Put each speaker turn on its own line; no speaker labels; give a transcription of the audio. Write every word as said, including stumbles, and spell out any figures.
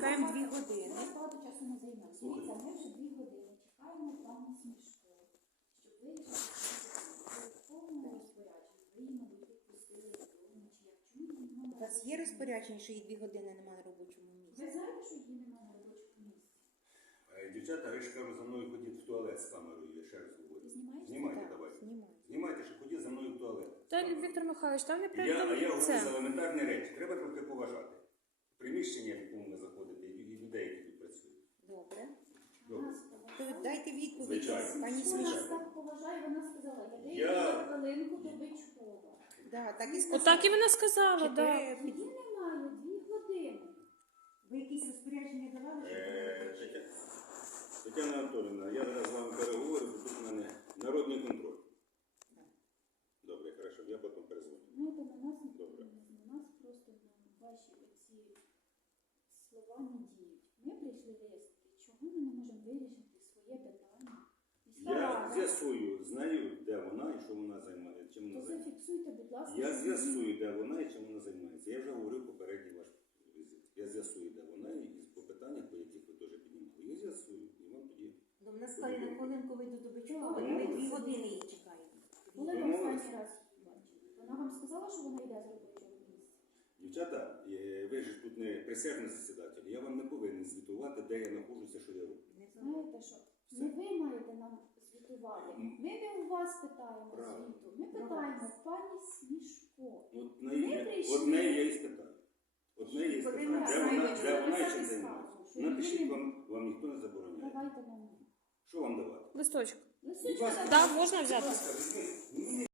чекаємо дві години.
Ми багато часу не займаємо. Дивіться, ми вже дві години чекаємо пані Смішко, щоб вирішити в повному розпорядженні. Ви її, мабуть, відпустили додому, чи як? Чому її немає?
У вас є розпорядження, що її дві години немає на робочому місці?
Ви знаєте, що її немає на робочому місці?
Е, Дівчата, ви ж кажу, за мною ходіть в туалет з камерою, я ще раз говорю.
Ти знімаєш?
Знімайте,
Так,
давайте.
знімаю.
Знімайте, що ходіть за мною в туалет.
Та, Віктор Михайлович, там не
Я, а я
прям
говорю
це.
за елементарні речі. Треба трохи поважати. Приміщення, в якому ви заходите, і людей, які тут працюють.
Добре.
Добре.
Нас
То
поважає.
дайте відповідь,
Звичайно.
пані
Вона нас
Смішко.
так поважає, вона сказала, я даю
Я-
хвилинку до Бичкова.
Да, так і сказала.
Отак і вона сказала,
Чи
да.
ви під-
Її немає дві години.
Ви якісь розпорядження давали, що
Е, Тетя- Тетяна Анатоліївна, я зараз з вами переговорю, бо тут у мене народний контроль. Добре, хорошо, я потім перезвоню.
Знаєте, на нас,
Добре.
на нас просто на ваші оці слова не діють. Ми прийшли вияснити, чого ми не можемо вирішити своє питання. Міська
Я
рада,
з'ясую, знаю, де вона і що вона займається, чим
то
вона займається.
зафіксуйте, будь ласка,
Я
свої-
з'ясую, де вона і чим вона займається. Я вже говорив попередній ваш візит. Я з'ясую, де вона і по питаннях, по яких ви теж піднімали. Я з'ясую, і вам тоді.
Ну, в нас сказали, на хвилинку вийду до Бичкова,
Ну,
і ми
ну,
дві
ну,
години її чекаємо.
Коли ви
Домовились?
останній раз її бачили? Вона вам сказала, що вона йде з робочого місця?
Дівчата, е, ви ж тут не присяжний засідатель, я вам не повинен звітувати, де я знаходжуся, що я роблю.
Не знаю.
Знаєте що? Не ви маєте нам звітувати. Ми не у вас питаємо
Правильно.
звіту. Ми питаємо в пані Смішко.
От неї,
Ми
я-
прийшли.
от неї я і спитаю. От неї я і
Коли
спитаю,
ми
де
знаємо,
вона,
що
де вона і
написати
чим
скаргу,
займається.
що
Напишіть,
її-
вам, вам ніхто не забороняє.
Давайте нам.
Що вам давати?
Листочок.
Лисичка,
Будь ласка.
Так, можна взяти?
Будь ласка, візьміть.